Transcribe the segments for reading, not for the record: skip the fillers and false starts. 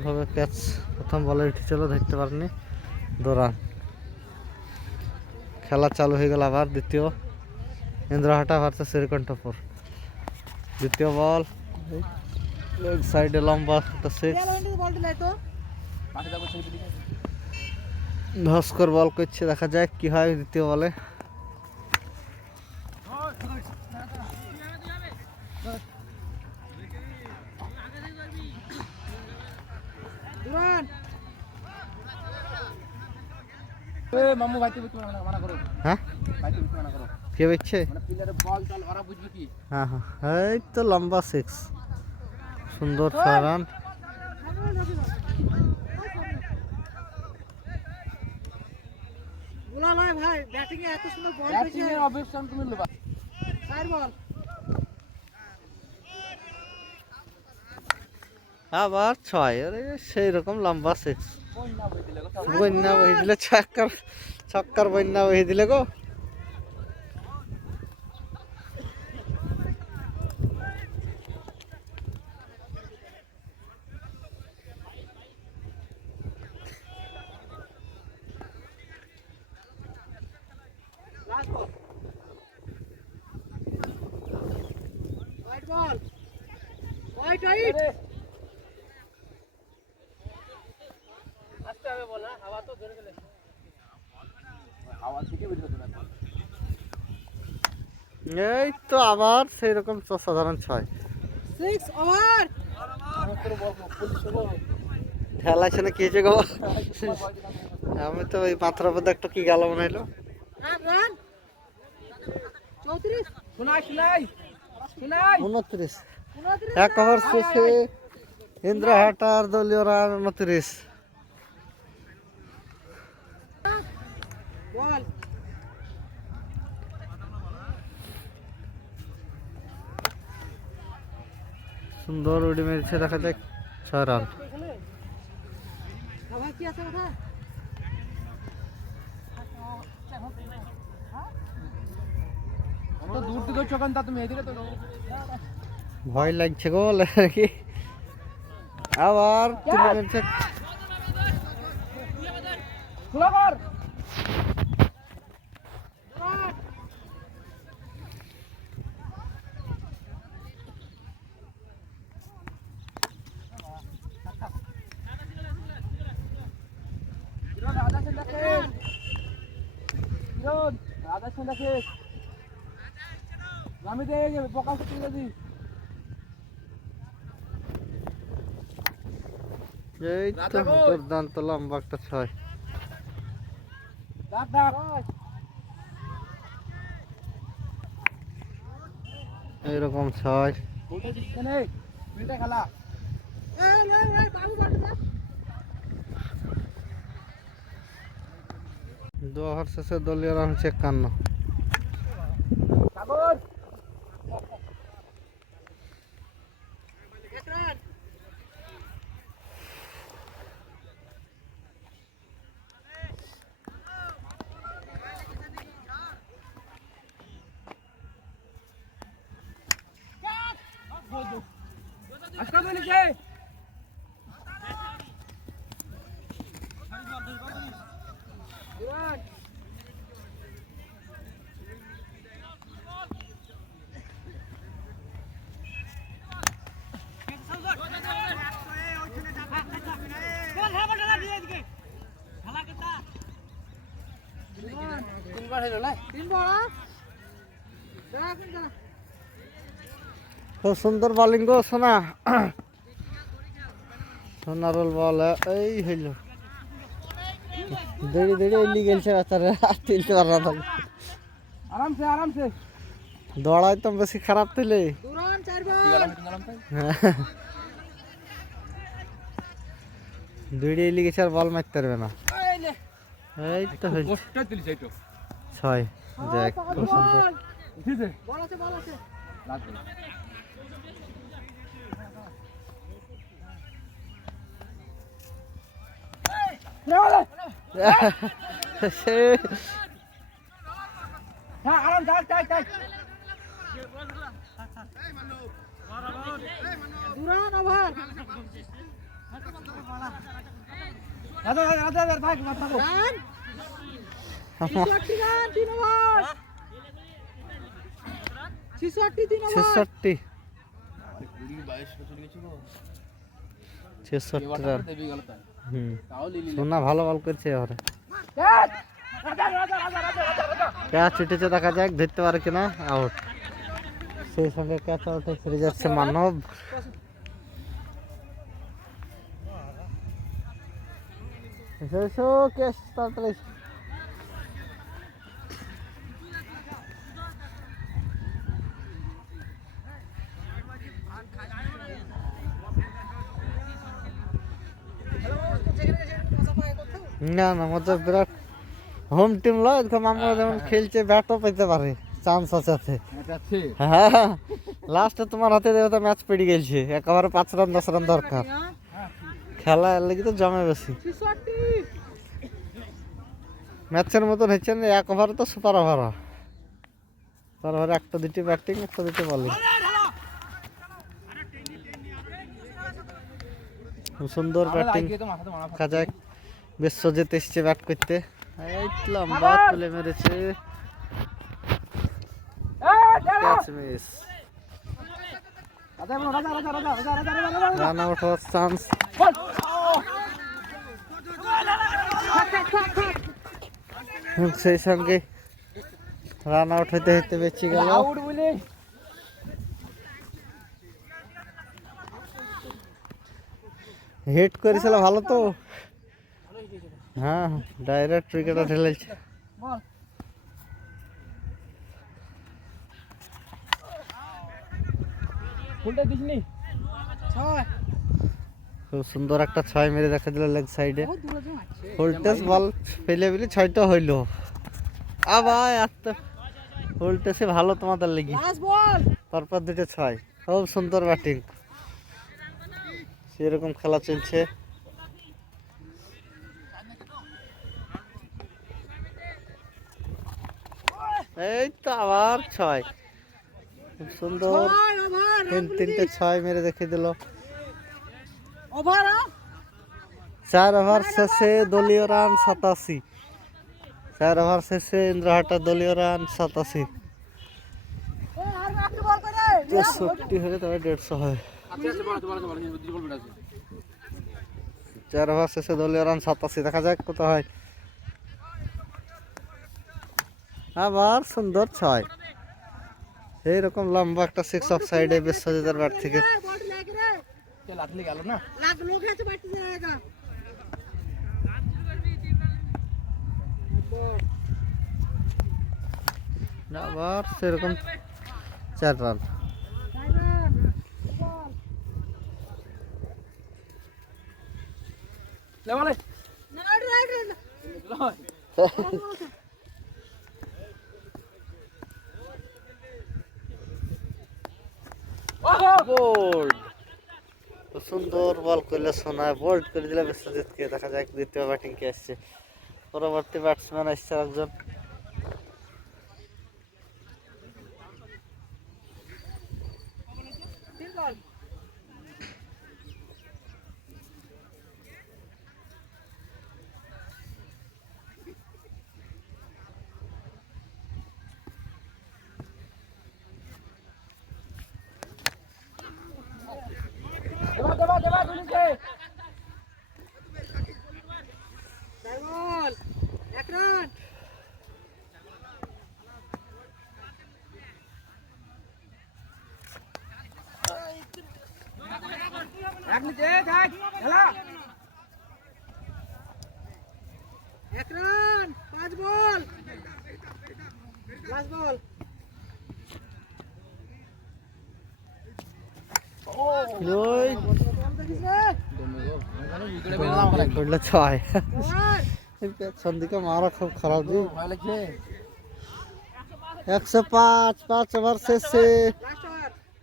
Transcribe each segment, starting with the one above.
সুন্দরভাবে ক্যাচ প্রথম বলে উঠেছিল, ধরতে পারেনি দৌড়ান। খেলা চালু হয়ে গেল আবার দ্বিতীয় ইন্দ্রহাটা ভার্সেস শ্রীকণ্ঠপুর। দ্বিতীয় বল সাইডে লম্বা একটা সিক্স। ভাস্কর বল করছে, দেখা যায় কি হয় দ্বিতীয় বলে। হ্যাঁ কে বেচছে? হ্যাঁ হ্যাঁ, এই তো লম্বা সিক্স, সুন্দর 6 রান। আবার 6, সেই রকম লম্বা সিক্স। বন্যা বহি দিলে, ছক্কার বন্যা বহি দিলে গো। এই তো আবার সেই রকম সাধারণ 6। ঠেলাইছে না কি হয়েছে গো? আমি তো ওই মাথার উপর একটু কি গেল মনে হলো। 29 এক ওভার শেষে ইন্দ্রহাটার দলীয় রান 29। সুন্দর উড়ি মেরেছে, দেখা যায় 6 রান। ভয় লাগছে গো কি আবার এই তো দুর্দান্ত লম্বা একটা 6। এইরকম 6 2 ওভার শেষে দলীয় রান হচ্ছে 51। খুব সুন্দর বোলিং গো সোনা। সোনারুল বল এই হইল, দেরি দেরি এলি গেছে বেচারা, তুলতে পার না। আরামসে আরামসে দৌড়াই তো বেশি খারাপ তুলে। দুইটা এলি গেছে আর বল মারতে পারবে না। এই তো হয়েছে 6। দেখ খুব সুন্দর। ছেষট্টি 66 রান। সোনা ভালো বল করছে এবারে। ক্যাচ উঠেছে, দেখা যাক ধরতে পারে কিনা। আউট। সেই সঙ্গে ক্যাচ আউটে ফিরে যাচ্ছে মানব। ক্যাচ তাড়াতাড়ি। না না, মজা বিরাট হোম টিম লয়, এরকম আমরা যেমন খেলছে ব্যাটও পেতে পারে, চান্স আছে। হ্যাঁ, লাস্টে তোমার হাতে দেবে তো ম্যাচ পেড়ে গেছে, একেবারে 5 রান 10 রান দরকার। খেলা এর লাগি তো জমে বেশি। ম্যাচের মতন হচ্ছে না, এক ওভারে তো সুপার ওভার। সুপার ওভারে একটা দুটি ব্যাটিং, একটা দুটি বলিং। সুন্দর ব্যাটিং। দেখা যাক বিশ্বজিৎ এসছে ব্যাট করতে। লম্বা তুলে মেরেছে, ক্যাচ মিস। রান আউট হওয়ার চান্স। সেই সঙ্গে রান আউট হইতে হইতে বেঁচে গেল। হিট করেছিল ভালো তো। হ্যাঁ, ডাইরেক্ট উইকেটে ঢেলেছে। খুব সুন্দর একটা 6 মেরে দেখা দিল লেগ সাইডে। ভোল্টেজ বল ফেলে ফেলে 6টা হইলো। আবার একটা ভোল্টেজে ভালো তোমাদের লেগে, তারপর 2টা 6। খুব সুন্দর ব্যাটিং। সেরকম খেলা চলছে। এই তো আবার 6। খুব সুন্দর 3টে 6 মেরে দেখে দিল। 4 ওভার শেষে দলীয় রান 87। 4 ওভার শেষে ইন্দ্রহাটা দলীয় রান 87। 63 হলে তবে 150 হয়। 4 ওভার শেষে দলীয় রান 87। দেখা যাক কত হয়। আবার সুন্দর 6। এইরকম লম্বা একটা 6 অফ সাইডে বিশ্বজিতের ব্যাট থেকে। আবার সেরকম 4 রান। বোল্ড। সুন্দর বল করলে সোনায়, বোল্ড করে দিলে বিশ্বজিৎকে। দেখা যাক দ্বিতীয় ব্যাটিং কে আসছে। পরবর্তী ব্যাটসম্যান আসছে একজন। সন্দিকে মারা খুব খারাপ দিন। 105। 5 ওভার শেষে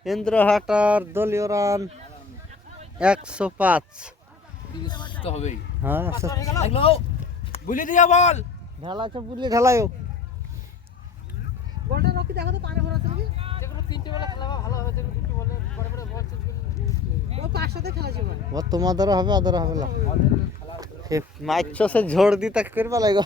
ইন্দ্রহাটার দলীয় রান 105। হ্যাঁ, বুলি দিয়া বল ঢালাছো, বুলি ঢালায়ও। বলটা রকি দেখো তো পারে ভরা আছে নাকি? যেগুলো 3টে বলে খেলা ভালো হবে, যেগুলো 2টো বলে বড় বড় বল চলবে। ও তোমাদেরও হবে ওদেরও হবে না মাইছ সে ঝোড় দি তাকে করবা লাগো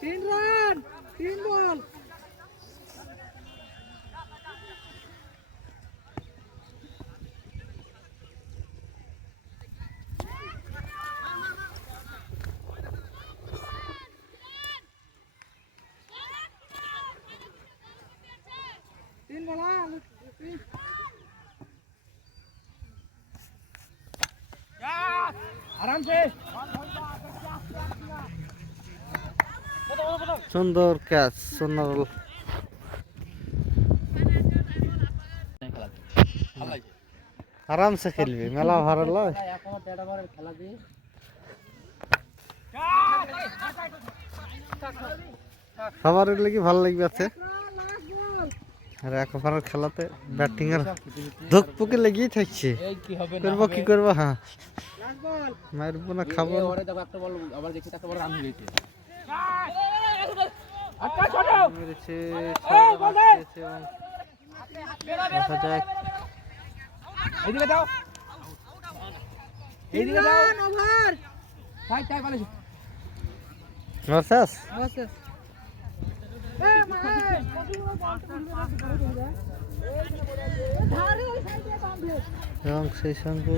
তিন রান তিন বল तीन बोला आराम से সুন্দর ক্যাচ সুন্দর আরামসে খেলবি মেলা ভালো লয় সবার লাগি ভালো লাগবে আছে আর এক ওভারের খেলাতে ব্যাটিং এর ধুকপুকে লেগেই থাকছে করবো কি করবো হ্যাঁ মারবো না খাবো মেরেছে দেখা যাক এইদিকে দাও এইদিকে দাও ওভার তাই তাই বলে নরসাস এ মাই ধারে ওই সাইডে বাঁধে এবং সেই সঙ্গে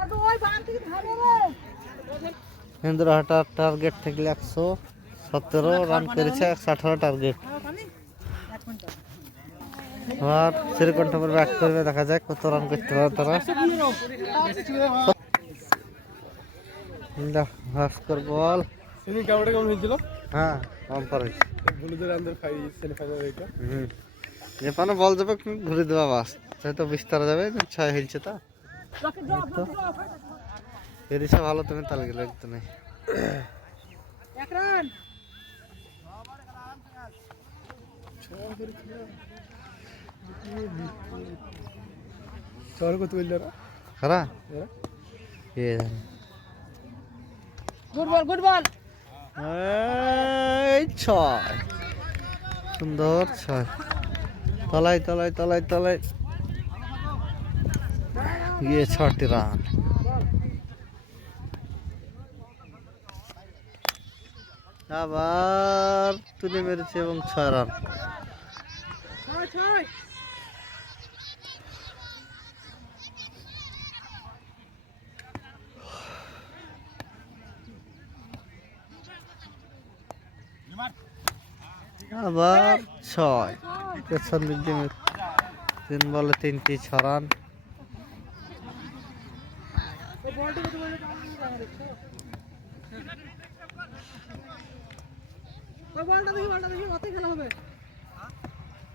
আর ওই বাঁধ থেকে ধারে রে ইন্দ্রহাটার টার্গেট থেকে 117 রান করেছে 118 টার্গেট আর শ্রীকণ্ঠ পর ব্যাট করবে দেখা যাক কত রান করতে পারে তারা ভাস্কর বল হ্যাঁ বাম্পার হয়েছে এখানে বল যাবে ঘুরে দেওয়া বাস হয়তো বিস্তার যাবে 6 হয়েছে তা এরিসা ভালো তুমি তালে গেলে একটু নেই এক রান চল কত বললো না খারা এ গুড বল এই 6 সুন্দর 6 তলায় তলায় তলায় তলায় গিয়ে 6টি রান আবার তুলে মেরেছে এবং 6 রান ছয় ছয় আবার 6 পেছন দিক দিয়ে 3 বলে 3টি 6 রান ওই বলটা কত বলে দেখছো ওই বলটা দেখি অতই খেলা হবে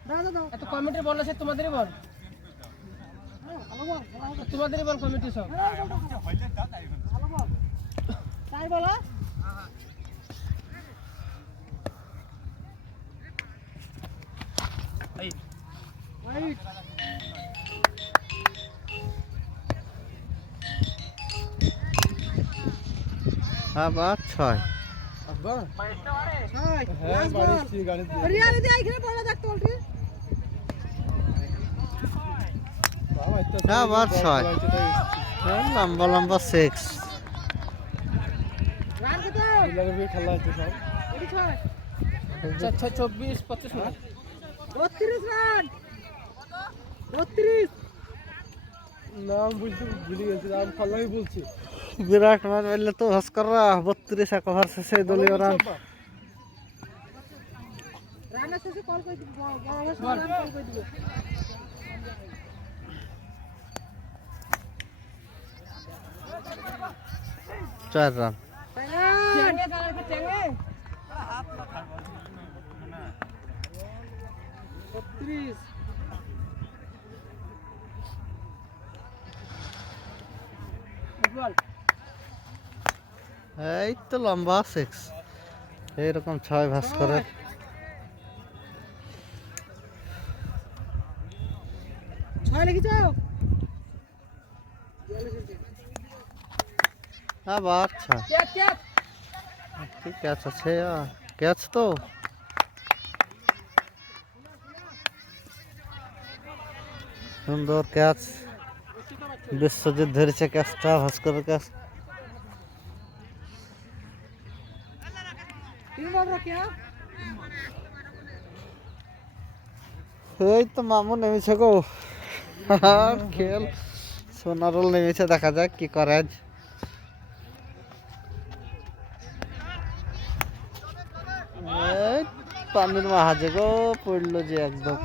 দাও দাও এত কমিটির বল আছে তোমাদেরই বল ভালো বল তোমাদেরই বল কমিটি সব ভালো বল তাই বলা এই রাইট আবার 6 আব্বা ছয় হ্যাঁ বাড়ি গাড়ি রিয়ালে দিয়ে এখানে বড় দেখতে বলছি বাবা ইত্তা আবার 6 লম্বা লম্বা 6 রান কত লাগে খেলা হচ্ছে সব এটি ছয় 24 25 মিনিট 32 রান 32 নাম বুঝতে ভুলে গেছি নাম খালাই বলছি বিরাট ম্যাচ বললে তো ভাস্কররা 32 এক ওভার শেষে দলীয় রান রান চার রান। এই তো লম্বা 6 এইরকম 6 ভাস করে। আবার 6 ঠিক ক্যাচ আছে, ক্যাচ তো সুন্দর ক্যাচ। বিশ্বজিৎ ধরেছে ক্যাচটা, ভাস্করের ক্যাচ। এই তো মামু নেমেছে গো, খেল সোনারুল নেমেছে, দেখা যাক কি করে আজ। এই পানির মাহাজে গো পড়লো যে একদম।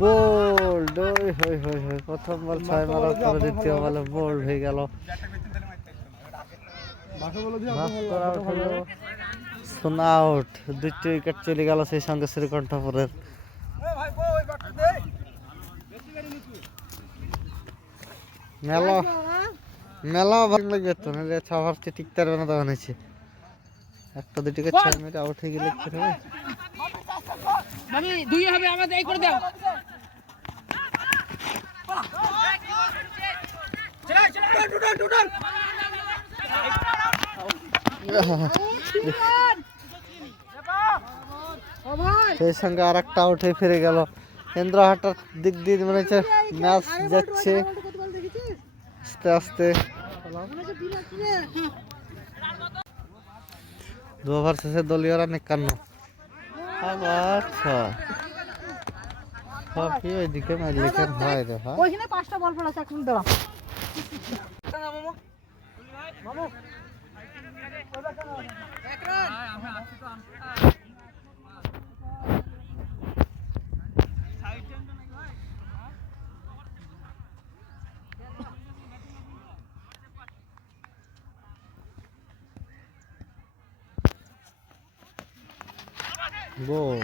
বোল্ড, ওই হই হই হই, প্রথম বল 6 মারার পরে দ্বিতীয় বলে বোল্ড হয়ে গেল। ভাস্কর আউট হলো, সোনা আউট, 2টি উইকেট চলে গেল, সেই সঙ্গে শ্রীকণ্ঠপুরের। মেলা মেলা ভালো লাগবে তো, নাহলে 6 ওভারটি টিকতে পারবে না, তখন হয়েছে একটা 2টিকে 6 মিনিট আউট হয়ে গেলে কি হবে। দুই হবে আমাদের, এই করে দাও। সেই সঙ্গে আর একটা আউট হয়ে ফিরে গেল। ইন্দ্রহাটার দিক দিয়ে মনে হচ্ছে ম্যাচ যাচ্ছে আস্তে আস্তে। 2 ওভার শেষে দলীয় রান 51। আবার 6 কি ওইদিকে মাইলিকেন হয় রে। হ্যাঁ ওইখানে 5টা বল পড়া আছে, এখন দাও। বল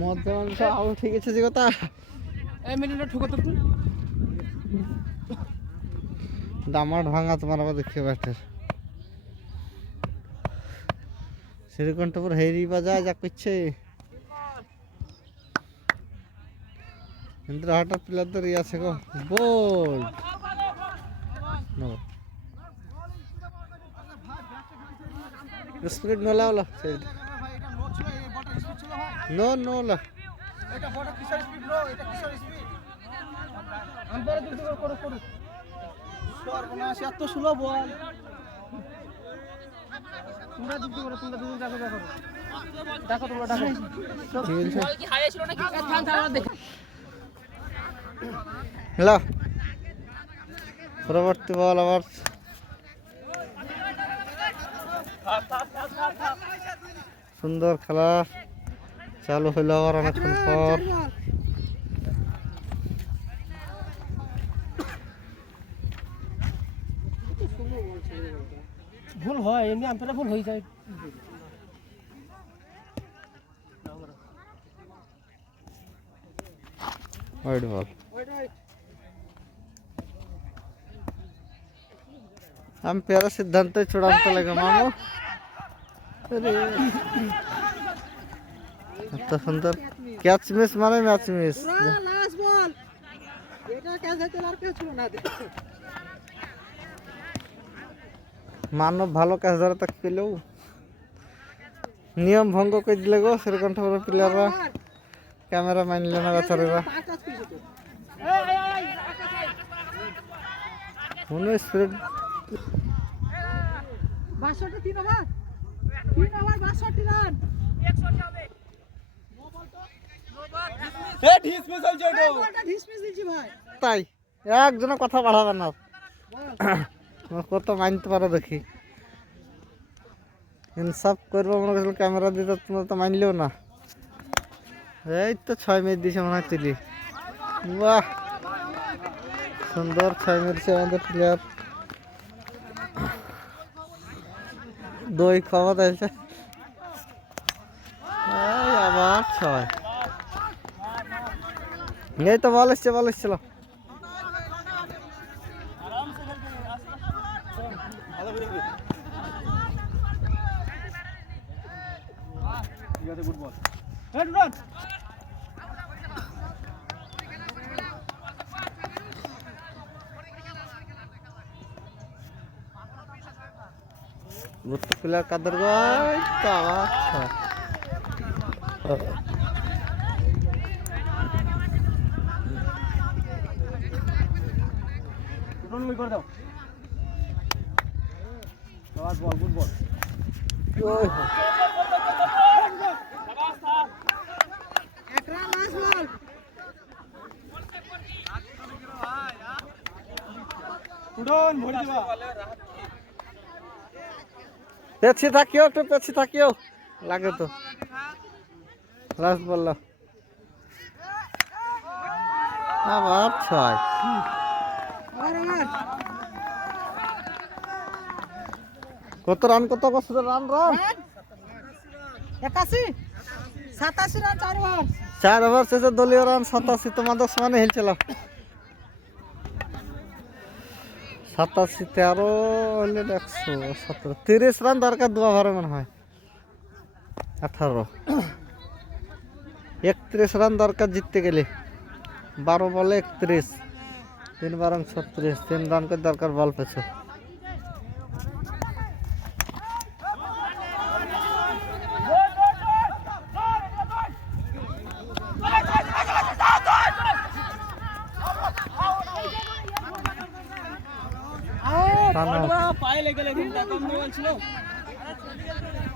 মধ্যমাংশ আউট হয়ে গেছে যে কথা। এই মিনিটটা ঠুকো তো তুই। দামাট ভাঙা তোমার আবার দেখে ব্যাটের শ্রীকণ্ঠপুর হেরি বাজায় যা করছে। ইন্দ্রহাটার প্লেয়ারদের ইয়ে আছে গো। বল স্পিড নোলা হলো, নো নোলা আম্পায়ার দুটো করে করো। সর্বনাশ, এত স্লো বল। তোমরা দুটো করো, তোমরা দুজন দেখো দেখো দেখো, তোমরা দেখো। বল কি হারিয়ে ছিল নাকি? থাম থাম দেখ। হ্যালো, পরবর্তী বল আবার সুন্দর খেলা চালু হইলো আবার অনেকক্ষণ পর। ভুল হয় এমনি, আম্পায়ার ভুল হয়ে যায়। ওয়াইড বল, আম্পায়ারের সিদ্ধান্ত চূড়ান্ত লাগে মামু। এত সুন্দর ক্যাচ মিস মানে ম্যাচ মিস। লাস্ট বল, এটা ক্যাচ হইতে আর কেউ ছিল না। মানব ভালো ক্যাচ ধরে তাকে পেলেও নিয়ম ভঙ্গ করে দিলে গো শ্রীকণ্ঠপুরের প্লেয়াররা। ক্যামেরা মানলে না বেচারেরা। মনে স্পিড 62 3 ওভার 62 রান বলটা ঢিস মিস দিচ্ছি ভাই। তাই একজনের কথা বাড়াবে না, তোমার কত মানতে পারো দেখি। ইনসাফ করবো মনে করছিল ক্যামেরা দিতে, তোমরা তো মানলেও না। এই তো 6 মিনিট দিয়েছে মনে হয় তুলি। বাহ, সুন্দর 6 মেরেছে আমাদের প্লেয়ার। দই খাওয়া দিয়েছে, আবার 6। এই তো বল এসছিল। গুড প্লেয়ার কাদের গো, এই তো আবার 6। ওই হো। এক রান লাস্ট বল পেছি থাকিও, একটু পেছি থাকিও, লাগে তো। লাস্ট বললো আবার 6। ওভার কত রান, কত কষ্ট রান? 81 87 run 4 over. 4 ওভার শেষে দলীয় রান 87, তোমাদের সমানে হেলছিল। 87 13 হলে 117, 30 রান দরকার 2 ওভারে মনে হয়। 18 31 রান দরকার জিততে গেলে। 12 বলে 31, 3 বারং 36, 3 রান করে দরকার বল পেছো। পায়ে লেগে লেগে কম বল ছিল।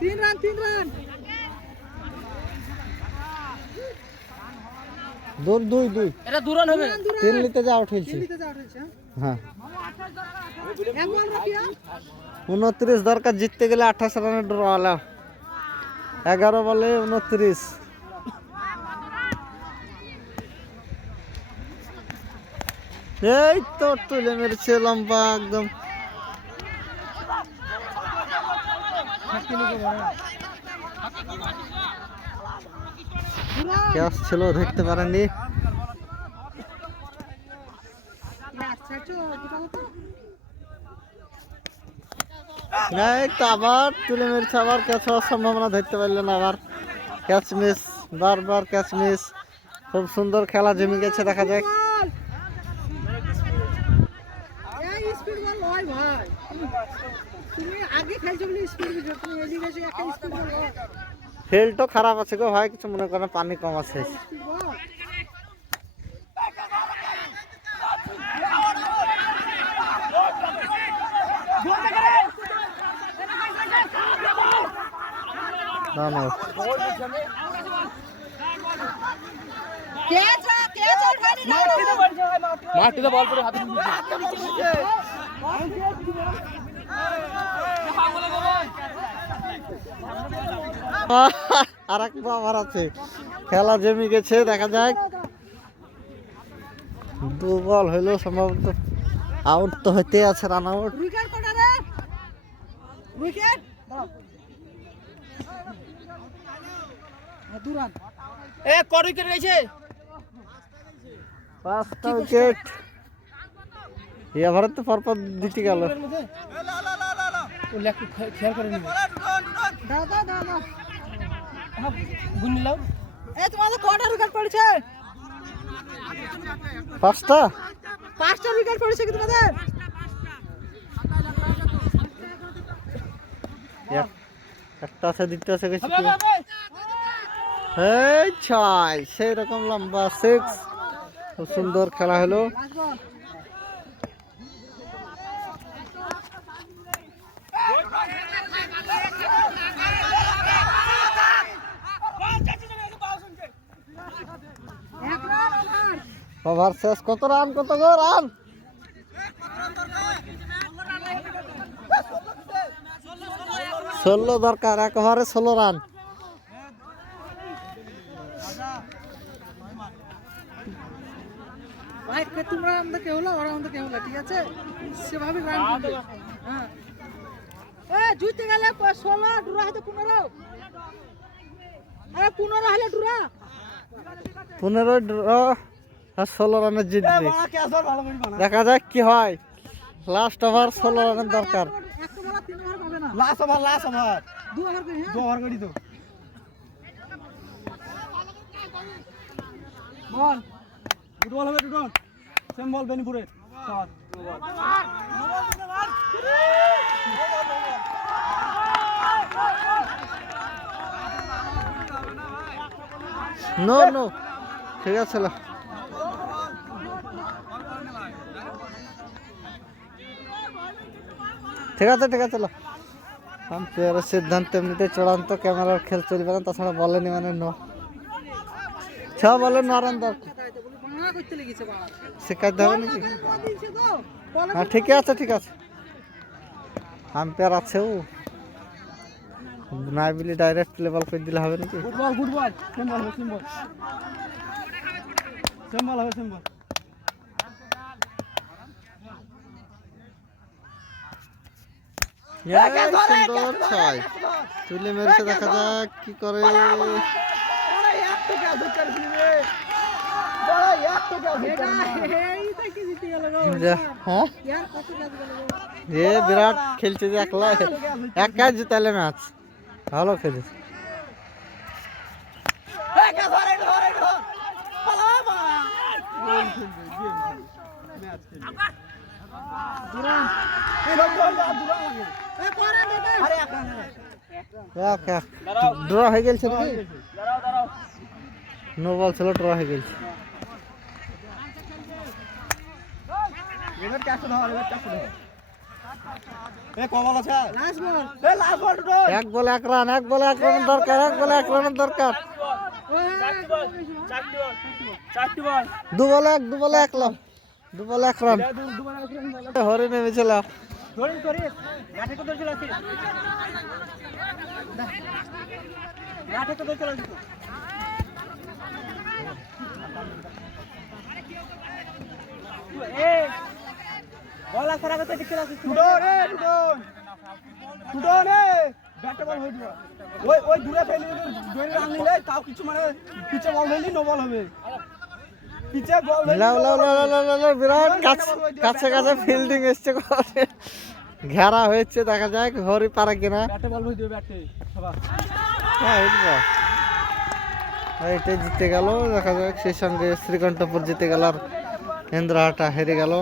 3 রান 3 রান দূর 2 এটা 2 রান হবে। 3 নিতে যা আউট হয়েছে। দিতে যাও হয়েছে হ্যাঁ, এক বল রাখিয়া 29 দরকার জিততে গেলে। 28 রানের ড্র হলো। 11 বলে 29। এই তো তুলে মেরেছে লম্বা একদম। ক্যাচ ছিল, ধরতে পারেননি। এই তো আবার তুলে মেরেছে, আবার ক্যাচ হওয়ার সম্ভাবনা, ধরতে পারলেন না। আবার ক্যাচ মিস, বারবার ক্যাচ মিস। খুব সুন্দর খেলা জমে গেছে, দেখা যাক। এই স্পিড বল হয় ভাই, তুমি আগে খেলছো বলে স্পিড দিছো, তুমি এদিকে এসে একটা স্পিড বল হয়। ফিল্ডও খারাপ আছে গো ভাই, কিছু মনে করেন, পানি কম আছে। স্পিড বল না না, ক্যাচ উঠানি না, মাটিতে বল পড়ে হাতে নিয়ে আর এক আবার আছে। খেলা জমে গেছে, দেখা যাক। 2 বল হইলো সম্ভবত, আউট তো হইতে আছে, রান আউট। উইকেট কোটা রে, উইকেট 2 রান। এ কত উইকেট গেছে? 5টা উইকেট। এবারে তো পরপর দিতে গেল। খেয়াল করে নিবে দাও গুণ নিলাম। এ তোমাদের কটা উইকেট পড়েছে? 5টা 5টা উইকেট পড়েছে কি তোমাদের? একটা আছে, দ্বিতীয় আছে গেছে। এই 6, সেই রকম লম্বা 6। খুব সুন্দর খেলা হলো। লাস্ট বল ওভার শেষ, কত রান, কত গো রান? 16 দরকার, এক ওভারে 16 রান। ভাই তোমরা আমাদের কে হলো, ওরা আমাদের কে হলো, ঠিক আছে? সেভাবে রান করবে। হ্যাঁ এ জিতে গেলে 16 ডুরা হতে 15, আরে 15 হলে ডুরা 15 ড্র আর 16 রানে জিতবে। দেখা যাক কি হয়। লাস্ট ওভার 16 রানের দরকার। একটা বলা 3 ওভার পাবে না, লাস্ট ওভার 2 ওভার করে। হ্যাঁ 2 ওভার করি তো বল গুড বল হবে দুটো সেম বল বেনিপুরে শট নো নো, ঠিক আছে চলো। ঠিক আছে ঠিক আছে চলো। আম্পায়ারের সিদ্ধান্ত এমনিতে চূড়ান্ত, ক্যামেরার খেল চলবে না, তাছাড়া বলেনি মানে নো। ছ বলে 9 রান দরকার, বাংলা করতে লেগেছে বাবা, শেখাইতে হবে নাকি? দিয়েছে তো বল। হ্যাঁ ঠিক আছে ঠিক আছে, আম্পায়ার আছে ও, নাই বলি ডাইরেক্ট প্লে বল করে দিলে হবে নাকি? গুড বল সেম বল হবে সেম বল হবে সেম বল সুন্দর ছয় তুলে মেরেছে, দেখা যাক কি করে। বড় এক তো ক্যাচ করছিস রে, বড় এক তো ক্যাচ এইটা কি জিতে গেল গো? হ্যাঁ ইয়ার কত ক্যাচ গেল গো? এ বিরাট খেলছে যে, একলা এক কাজ জিতালে ম্যাচ, ভালো খেলেছে। এই ক্যাচ ধরে পালা বাবা গোল খেলবে ম্যাচ খেলবে দুরান এই লোক বল দুরান লাগে এ করে দাদা, আরে এক রান ড্র হয়ে গেছে নাকি? দাঁড়াও নো বল ছিল, ড্র হয়ে গেছে। এবার ক্যাচ ধর এ কবল আছে লাস্ট বল। এ লাস্ট বল দুটো এক বলে 1 রান, এক বলে 1 রানের দরকার, এক বলে 1 রানের দরকার। চারটি বল 2 বলে 1, 2 বলে 1 লাভ, 2 বলে 1 রান। হরে নেমেছিল, ধরি গাঠে তো ধরে চলে গাঠে তো ধরে চলে এ বল আসার আগে তো দেখতে লাগছে দুটো রে ব্যাটে বল হয়ে দিবা ওই দূরে ফেলি দৌড়ে রান নিলে তাও কিছু মানে পিছে বল হইলি নো বল হবে পিছে বল হইলি লাও লাও লাও লাও লাও লাও, বিরাট কাছে কাছে ফিল্ডিং এসছে করে, ঘেরা হয়েছে, দেখা যাক হরি পারে কিনা। ব্যাটে বল হয়ে দিবে ব্যাটে সবা হ্যাঁ এইটা জিতে গেল, দেখা যাক। সেই সঙ্গে শ্রীকণ্ঠপুর জিতে গেল আর ইন্দ্রহাটা হেরে গেল।